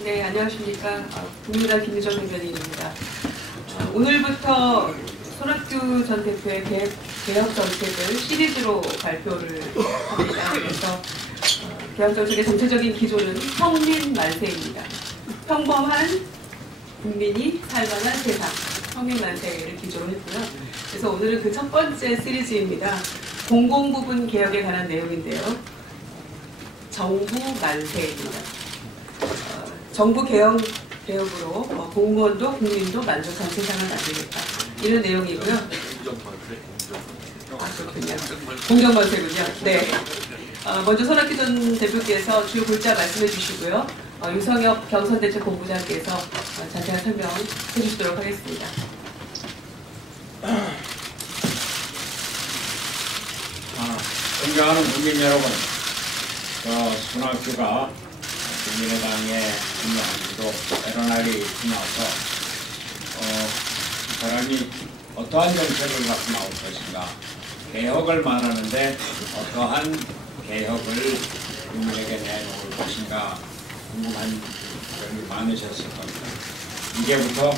네, 안녕하십니까. 국민의당 김유정 대변인입니다. 오늘부터 손학규 전 대표의 개혁 정책을 시리즈로 발표를 합니다. 그래서 개혁 정책의 전체적인 기조는 평민 만세입니다. 평범한 국민이 살만한 세상, 평민 만세를 기조로 했고요. 그래서 오늘은 그 첫 번째 시리즈입니다. 공공부문 개혁에 관한 내용인데요. 정부 만세입니다. 정부 개혁으로 공무원도 국민도 만족한 세상을 만들겠다. 이런 내용이고요. 그렇군요. 공정만세군요. 네. 먼저 손학규 전 대표께서 주요 골자 말씀해 주시고요. 유성엽 경선대책본부장께서 자세한 설명해 주시도록 하겠습니다. 존경하는 국민 여러분, 손학규가 국민의당에 입당한 지도 여러 날이 지나서 이 사람이 어떠한 정책을 갖고 나올 것인가, 개혁을 말하는데 어떠한 개혁을 국민에게 내놓을 것인가 궁금한 점이 많으셨을 겁니다. 이제부터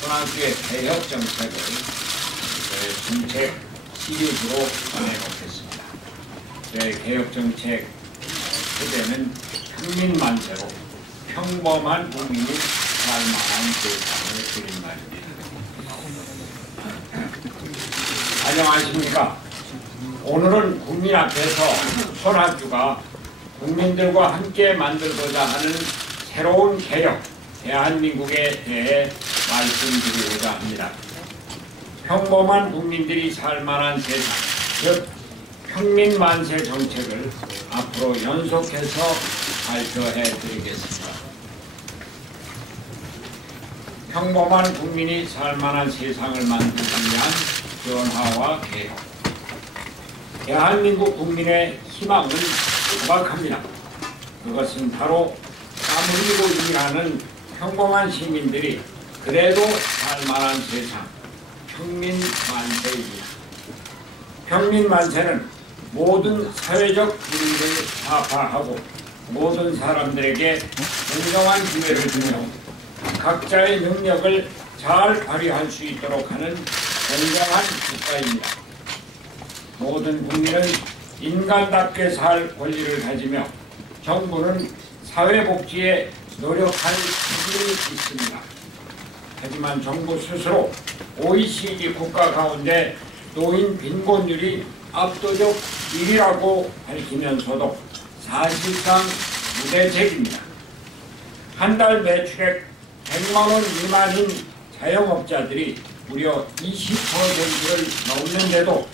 손학규의 개혁 정책을 정책 시리즈로 전해놓겠습니다. 개혁 정책 주제는 평민 만세로 평범한 국민이 살만한 세상을 그린 말입니다. 안녕하십니까? 오늘은 국민 앞에서 손학규가 국민들과 함께 만들고자 하는 새로운 개혁, 대한민국에 대해 말씀드리고자 합니다. 평범한 국민들이 살만한 세상, 즉 평민 만세 정책을 앞으로 연속해서 발표해 드리겠습니다. 평범한 국민이 살만한 세상을 만들기 위한 변화와 개혁. 대한민국 국민의 희망은 소박합니다. 그것은 바로 땀 흘리고 일하는 평범한 시민들이 그래도 살만한 세상, 평민 만세입니다. 평민 만세는 모든 사회적 불의를 타파하고 모든 사람들에게 공정한 기회를 주며 각자의 능력을 잘 발휘할 수 있도록 하는 공정한 국가입니다. 모든 국민은 인간답게 살 권리를 가지며 정부는 사회복지에 노력할 책임이 있습니다. 하지만 정부 스스로 OECD 국가 가운데 노인 빈곤율이 압도적 1위라고 밝히면서도 사실상 무대책입니다. 한 달 매출액 100만 원 미만인 자영업자들이 무려 20%를 넘는데도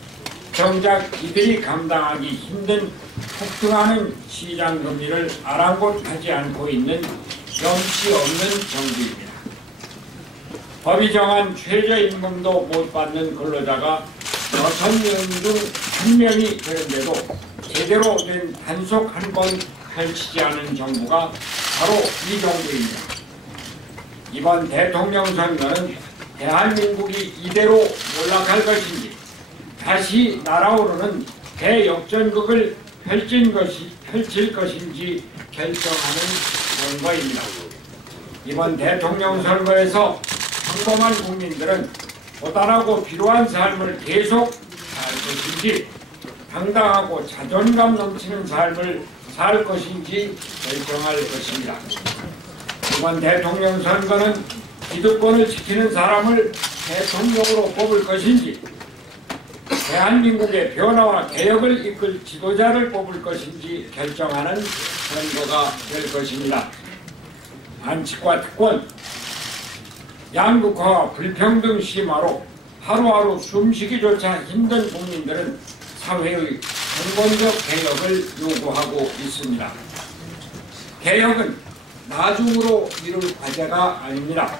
정작 이들이 감당하기 힘든 폭등하는 시장 금리를 아랑곳하지 않고 있는 염치 없는 정부입니다. 법이 정한 최저임금도 못 받는 근로자가 6명 중 1명이 되는데도 제대로 된 단속 한 번 펼치지 않은 정부가 바로 이 정부입니다. 이번 대통령 선거는 대한민국이 이대로 몰락할 것인지 다시 날아오르는 대역전극을 펼칠 것인지 결정하는 선거입니다. 이번 대통령 선거에서 평범한 국민들은 고단하고 필요한 삶을 계속 살 것인지 당당하고 자존감 넘치는 삶을 살 것인지 결정할 것입니다. 이번 대통령 선거는 기득권을 지키는 사람을 대통령으로 뽑을 것인지 대한민국의 변화와 개혁을 이끌 지도자를 뽑을 것인지 결정하는 선거가 될 것입니다. 반칙과 특권, 양극화와 불평등 심화로 하루하루 숨쉬기조차 힘든 국민들은 사회의 근본적 개혁을 요구하고 있습니다. 개혁은 나중으로 미룰 과제가 아닙니다.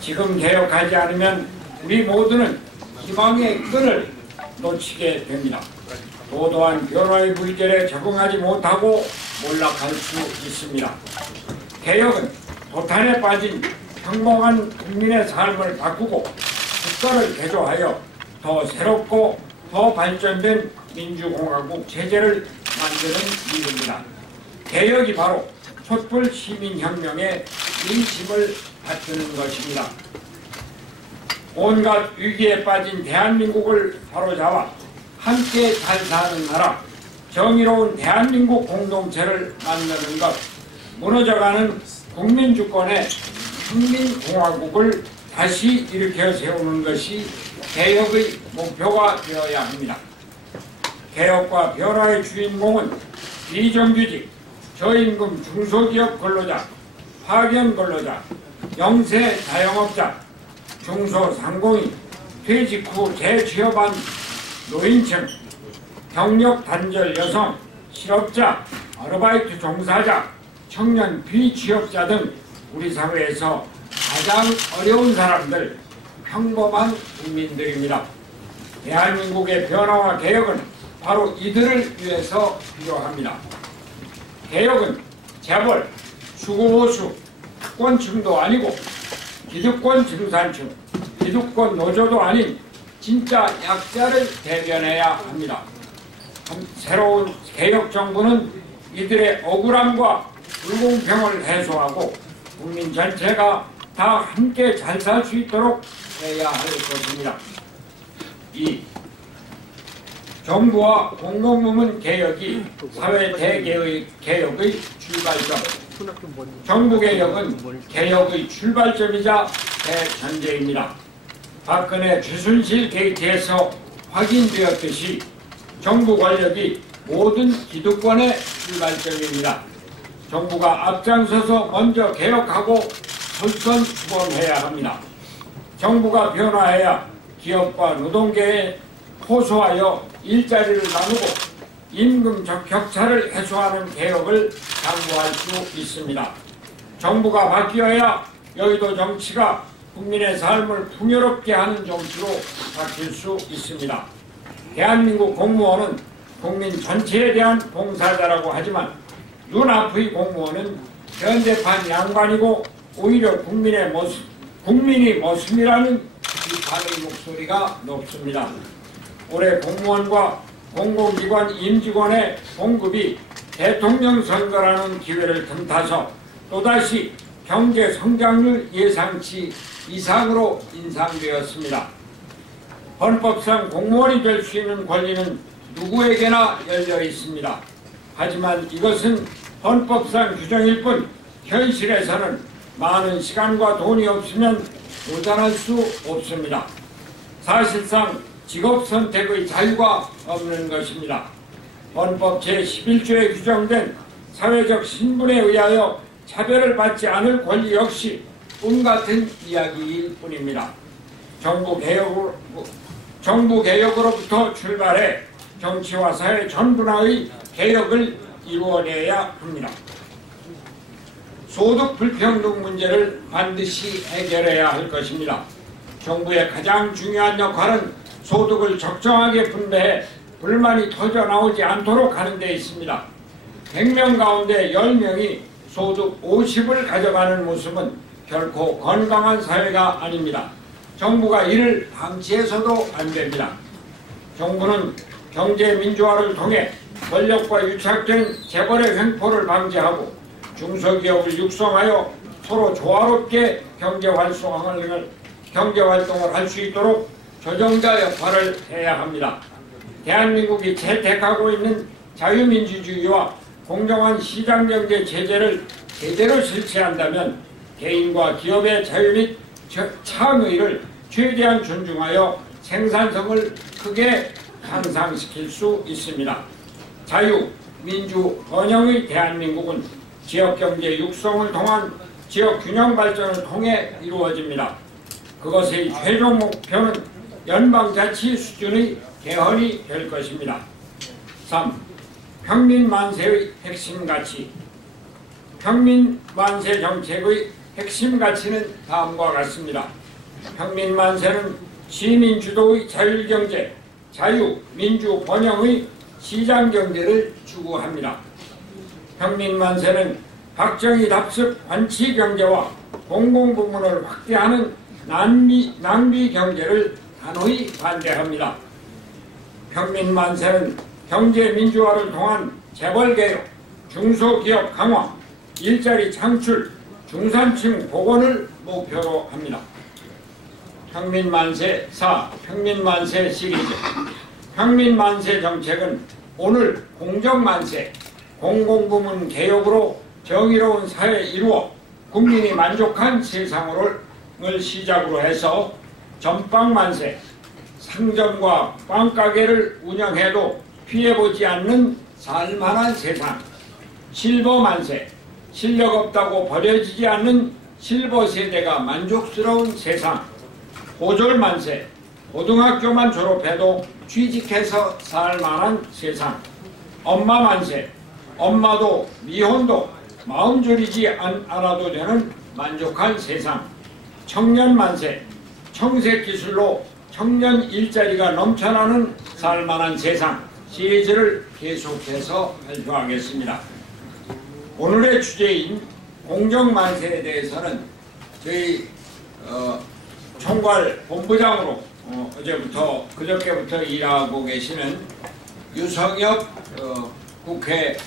지금 개혁하지 않으면 우리 모두는 희망의 끈을 놓치게 됩니다. 도도한 변화의 물결에 적응하지 못하고 몰락할 수 있습니다. 개혁은 도탄에 빠진 평범한 국민의 삶을 바꾸고 국가를 개조하여 더 새롭고 더 발전된 민주공화국 체제를 만드는 일입니다. 개혁이 바로 촛불 시민혁명의 민심을 받드는 것입니다. 온갖 위기에 빠진 대한민국을 바로잡아 함께 잘 사는 나라, 정의로운 대한민국 공동체를 만드는 것, 무너져가는 국민주권의 국민공화국을 다시 일으켜 세우는 것이 개혁의 목표가 되어야 합니다. 개혁과 변화의 주인공은 비정규직, 저임금 중소기업 근로자, 파견 근로자, 영세 자영업자, 중소상공인, 퇴직 후 재취업한 노인층, 경력 단절 여성, 실업자, 아르바이트 종사자, 청년 비취업자 등 우리 사회에서 가장 어려운 사람들, 평범한 국민들입니다. 대한민국의 변화와 개혁은 바로 이들을 위해서 필요합니다. 개혁은 재벌, 수구호수, 특권층도 아니고 기득권 증산층, 기득권 노조도 아닌 진짜 약자를 대변해야 합니다. 새로운 개혁정부는 이들의 억울함과 불공평을 해소하고 국민 전체가 다 함께 잘 살 수 있도록 해야 할 것입니다. 2. 정부와 공공부문 개혁이 사회 대개혁의 출발점. 정부 개혁은 개혁의 출발점이자 대전제입니다. 박근혜 최순실 게이트에서 확인되었듯이 정부 권력이 모든 기득권의 출발점입니다. 정부가 앞장서서 먼저 개혁하고 솔선수범해야 합니다. 정부가 변화해야 기업과 노동계에 호소하여 일자리를 나누고 임금 격차를 해소하는 개혁을 강구할 수 있습니다. 정부가 바뀌어야 여의도 정치가 국민의 삶을 풍요롭게 하는 정치로 바뀔 수 있습니다. 대한민국 공무원은 국민 전체에 대한 봉사자라고 하지만 눈앞의 공무원은 현대판 양반이고 오히려 국민이 모습이라는 비판의 목소리가 높습니다. 올해 공무원과 공공기관 임직원의 봉급이 대통령 선거라는 기회를 틈타서 또다시 경제 성장률 예상치 이상으로 인상되었습니다. 헌법상 공무원이 될 수 있는 권리는 누구에게나 열려 있습니다. 하지만 이것은 헌법상 규정일 뿐 현실에서는 많은 시간과 돈이 없으면 도전할 수 없습니다. 사실상 직업 선택의 자유가 없는 것입니다. 헌법 제11조에 규정된 사회적 신분에 의하여 차별을 받지 않을 권리 역시 꿈 같은 이야기일 뿐입니다. 정부 개혁으로부터 출발해 정치와 사회 전 분야의 개혁을 이루어내야 합니다. 소득 불평등 문제를 반드시 해결해야 할 것입니다. 정부의 가장 중요한 역할은 소득을 적정하게 분배해 불만이 터져나오지 않도록 하는 데 있습니다. 100명 가운데 10명이 소득 50을 가져가는 모습은 결코 건강한 사회가 아닙니다. 정부가 이를 방치해서도 안 됩니다. 정부는 경제 민주화를 통해 권력과 유착된 재벌의 횡포를 방지하고 중소기업을 육성하여 서로 조화롭게 경제활동을 할 수 있도록 조정자 역할을 해야 합니다. 대한민국이 채택하고 있는 자유민주주의와 공정한 시장경제 체제를 제대로 실시한다면 개인과 기업의 자유 및 창의를 최대한 존중하여 생산성을 크게 향상시킬 수 있습니다. 자유, 민주, 번영의 대한민국은 지역경제 육성을 통한 지역균형 발전을 통해 이루어집니다. 그것의 최종 목표는 연방자치 수준의 개헌이 될 것입니다. 3. 평민만세의 핵심 가치. 평민만세 정책의 핵심 가치는 다음과 같습니다. 평민만세는 시민주도의 자율경제, 자유, 민주, 번영의 시장경제를 추구합니다. 평민만세는 박정희 답습 관치경제와 공공부문을 확대하는 낭비경제를 단호히 반대합니다. 평민만세는 경제민주화를 통한 재벌개혁, 중소기업 강화, 일자리 창출, 중산층 복원을 목표로 합니다. 평민만세 4. 평민만세 시리즈. 평민만세 정책은 오늘 공정만세, 공공부문 개혁으로 정의로운 사회 이루어 국민이 만족한 세상을 시작으로 해서 전빵만세, 상점과 빵가게를 운영해도 피해보지 않는 살만한 세상, 실버만세, 실력 없다고 버려지지 않는 실버 세대가 만족스러운 세상, 고졸만세, 고등학교만 졸업해도 취직해서 살만한 세상, 엄마만세, 엄마도 미혼도 마음 졸이지 않아도 되는 만족한 세상, 청년만세, 청색기술로 청년 일자리가 넘쳐나는 살만한 세상 시리즈를 계속해서 발표하겠습니다. 오늘의 주제인 공정만세에 대해서는 저희 총괄 본부장으로 어제부터 그저께부터 일하고 계시는 유성엽 국회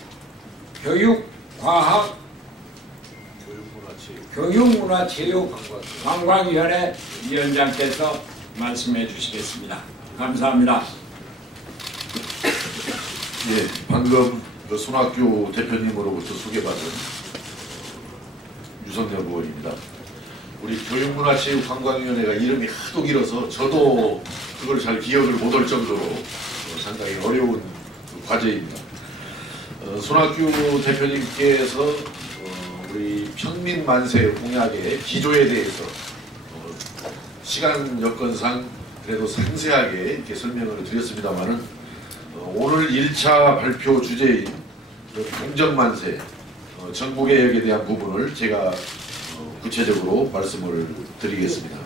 교육문화체육관광위원회 위원장께서 말씀해 주시겠습니다. 감사합니다. 예, 방금 손학규 대표님으로부터 소개받은 유성엽 의원입니다. 우리 교육문화체육관광위원회가 이름이 하도 길어서 저도 그걸 잘 기억을 못할 정도로 상당히 어려운 과제입니다. 손학규 대표님께서 우리 평민만세 공약의 기조에 대해서 시간 여건상 그래도 상세하게 이렇게 설명을 드렸습니다만은 오늘 1차 발표 주제인 공정만세, 정부개혁에 대한 부분을 제가 구체적으로 말씀을 드리겠습니다.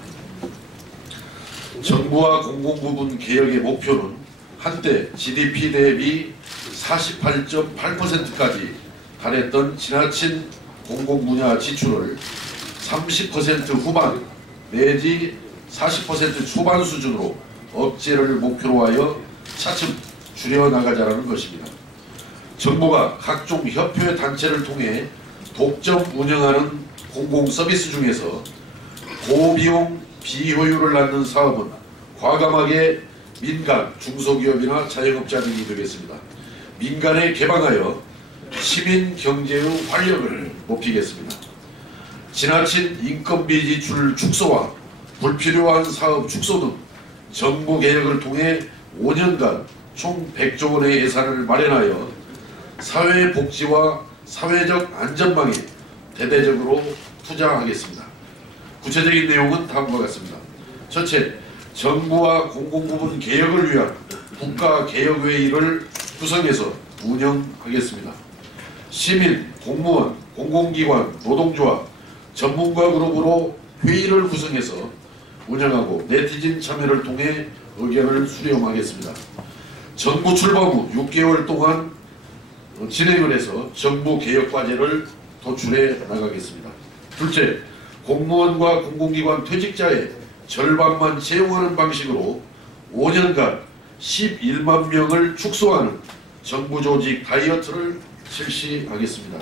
정부와 공공부문 개혁의 목표는 한때 GDP 대비 48.8%까지 달했던 지나친 공공분야 지출을 30% 후반 내지 40% 초반 수준으로 억제를 목표로 하여 차츰 줄여나가자는 것입니다. 정부가 각종 협회 단체를 통해 독점 운영하는 공공서비스 중에서 고비용 비효율을 낳는 사업은 과감하게 민간, 중소기업이나 자영업자들이 되겠습니다. 민간에 개방하여 시민 경제의 활력을 높이겠습니다. 지나친 인건비 지출 축소와 불필요한 사업 축소 등 정부 개혁을 통해 5년간 총 100조 원의 예산을 마련하여 사회복지와 사회적 안전망에 대대적으로 투자하겠습니다. 구체적인 내용은 다음과 같습니다. 첫째, 정부와 공공부문 개혁을 위한 국가개혁회의를 구성해서 운영하겠습니다. 시민, 공무원, 공공기관, 노동조합, 전문가 그룹으로 회의를 구성해서 운영하고 네티즌 참여를 통해 의견을 수렴하겠습니다. 정부 출범 후 6개월 동안 진행을 해서 정부 개혁 과제를 도출해 나가겠습니다. 둘째, 공무원과 공공기관 퇴직자의 절반만 채용하는 방식으로 5년간 11만 명을 축소하는 정부 조직 다이어트를 실시하겠습니다.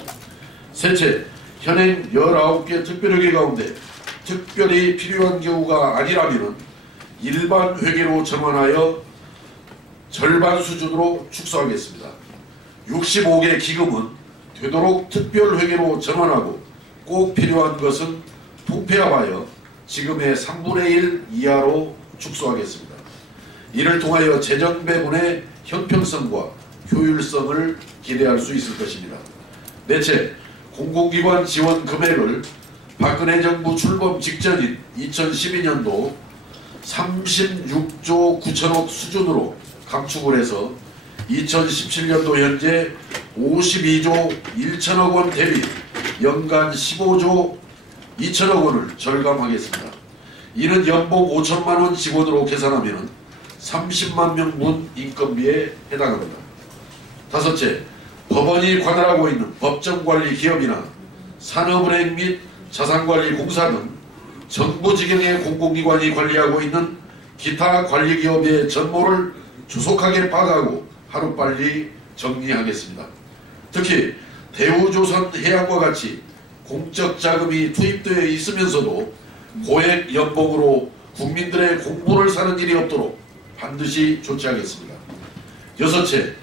셋째, 현행 19개 특별회계 가운데 특별히 필요한 경우가 아니라면 일반 회계로 전환하여 절반 수준으로 축소하겠습니다. 65개 기금은 되도록 특별회계로 전환하고 꼭 필요한 것은 통폐합하여 지금의 3분의 1 이하로 축소하겠습니다. 이를 통하여 재정 배분의 형평성과 효율성을 기대할 수 있을 것입니다. 넷째, 공공기관 지원 금액을 박근혜 정부 출범 직전인 2012년도 36조 9천억 수준으로 감축을 해서 2017년도 현재 52조 1천억 원 대비 연간 15조 2천억 원을 절감하겠습니다. 이는 연봉 5천만 원 직원으로 계산하면 30만 명분 인건비에 해당합니다. 다섯째, 법원이 관할하고 있는 법정관리 기업이나 산업은행 및 자산관리공사 등 정부 지경의 공공기관이 관리하고 있는 기타 관리기업의 전모를 조속하게 파악하고 하루빨리 정리하겠습니다. 특히 대우조선 해양과 같이 공적 자금이 투입되어 있으면서도 고액 연봉으로 국민들의 공분을 사는 일이 없도록 반드시 조치하겠습니다. 여섯째,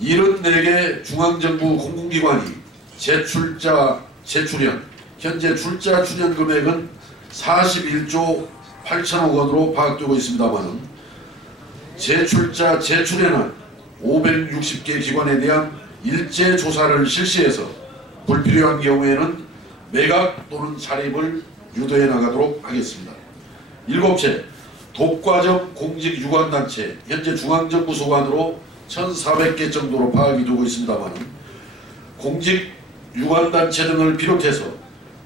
74개 중앙정부 공공기관이 재출연, 현재 출자 출연 금액은 41조 8천억 원으로 파악되고 있습니다만 재출자 재출연한 560개 기관에 대한 일제 조사를 실시해서 불필요한 경우에는 매각 또는 자립을 유도해 나가도록 하겠습니다. 일곱째, 독과점 공직 유관단체 현재 중앙정부 소관으로 1,400개 정도로 파악이 되고 있습니다만 공직 유관단체 등을 비롯해서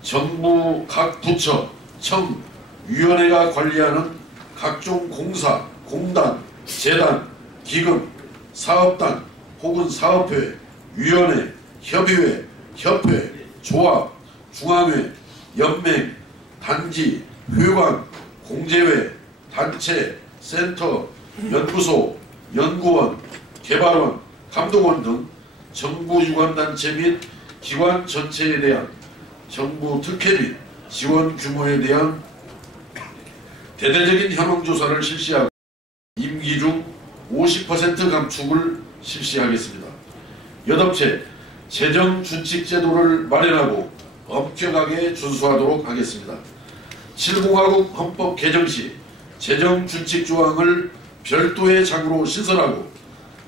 정부 각 부처, 청, 위원회가 관리하는 각종 공사, 공단, 재단, 기금, 사업단 혹은 사업회, 위원회, 협의회, 협회, 조합, 중앙회, 연맹, 단지, 회관, 공제회, 단체, 센터, 연구소, 연구원, 개발원, 감독원 등 정부 유관단체 및 기관 전체에 대한 정부 특혜 및 지원 규모에 대한 대대적인 현황조사를 실시하고 임기 중 50% 감축을 실시하겠습니다. 여덟째, 재정준칙제도를 마련하고 엄격하게 준수하도록 하겠습니다. 7공화국 헌법 개정 시 재정준칙조항을 별도의 장으로 신설하고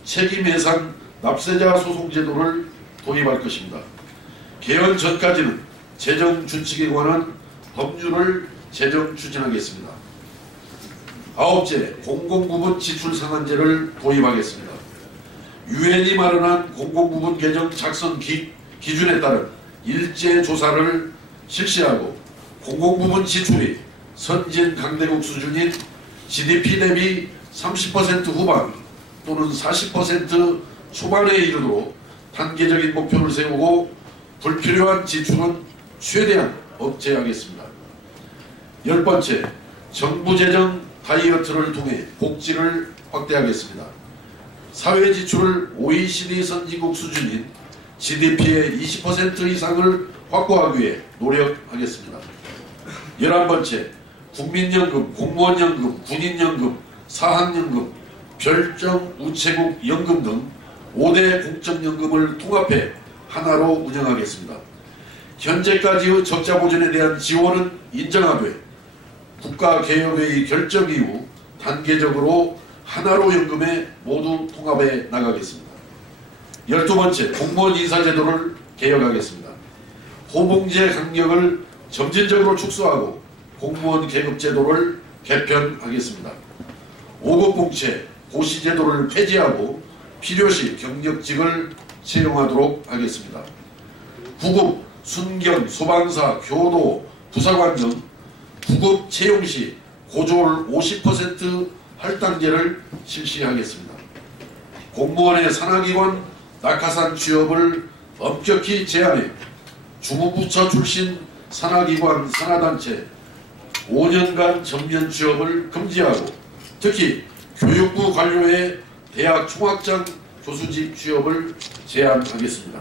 책임해상 납세자 소송제도를 도입할 것입니다. 개헌 전까지는 재정준칙에 관한 법률을 제정 추진하겠습니다. 아홉째, 공공부문 지출상한제를 도입하겠습니다. 유엔이 마련한 공공부문 개정 작성 기준에 따른 일제 조사를 실시하고 공공부문 지출이 선진 강대국 수준인 GDP 대비 30% 후반 또는 40% 초반에 이르도록 단계적인 목표를 세우고 불필요한 지출은 최대한 억제하겠습니다. 10번째, 정부재정 다이어트를 통해 복지를 확대하겠습니다. 사회지출을 OECD 선진국 수준인 GDP의 20% 이상을 확보하기 위해 노력하겠습니다. 11번째, 국민연금, 공무원연금, 군인연금, 사학연금, 별정 우체국 연금 등 5대 공적연금을 통합해 하나로 운영하겠습니다. 현재까지의 적자 보전에 대한 지원은 인정하되 국가개혁회의 결정 이후 단계적으로 하나로 연금에 모두 통합해 나가겠습니다. 12번째, 공무원 인사제도를 개혁하겠습니다. 호봉제 간격을 점진적으로 축소하고 공무원 계급제도를 개편하겠습니다. 5급 공채, 고시제도를 폐지하고 필요시 경력직을 채용하도록 하겠습니다. 9급 순경, 소방사, 교도, 부사관 등 9급 채용 시 고졸 50% 할당제를 실시하겠습니다. 공무원의 산하기관 낙하산 취업을 엄격히 제한해 주무부처 출신 산하기관 산하단체 5년간 전면 취업을 금지하고 특히 교육부 관료의 대학 총학장 교수직 취업을 제한하겠습니다.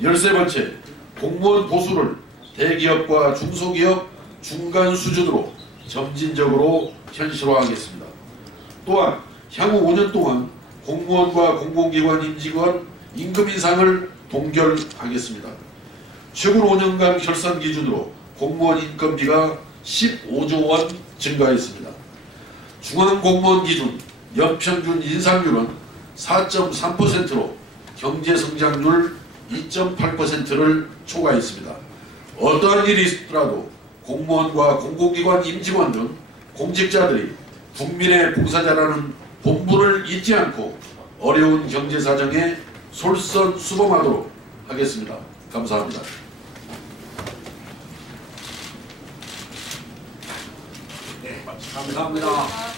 13번째, 공무원 보수를 대기업과 중소기업 중간 수준으로 점진적으로 현실화하겠습니다. 또한 향후 5년 동안 공무원과 공공기관 임직원 임금 인상을 동결하겠습니다. 최근 5년간 결산 기준으로 공무원 인건비가 15조 원 증가했습니다. 중앙공무원 기준 연평균 인상률은 4.3%로 경제성장률 2.8%를 초과했습니다. 어떠한 일이 있더라도 공무원과 공공기관 임직원 등 공직자들이 국민의 봉사자라는 본분을 잊지 않고 어려운 경제사정에 솔선수범하도록 하겠습니다. 감사합니다. 네, 감사합니다.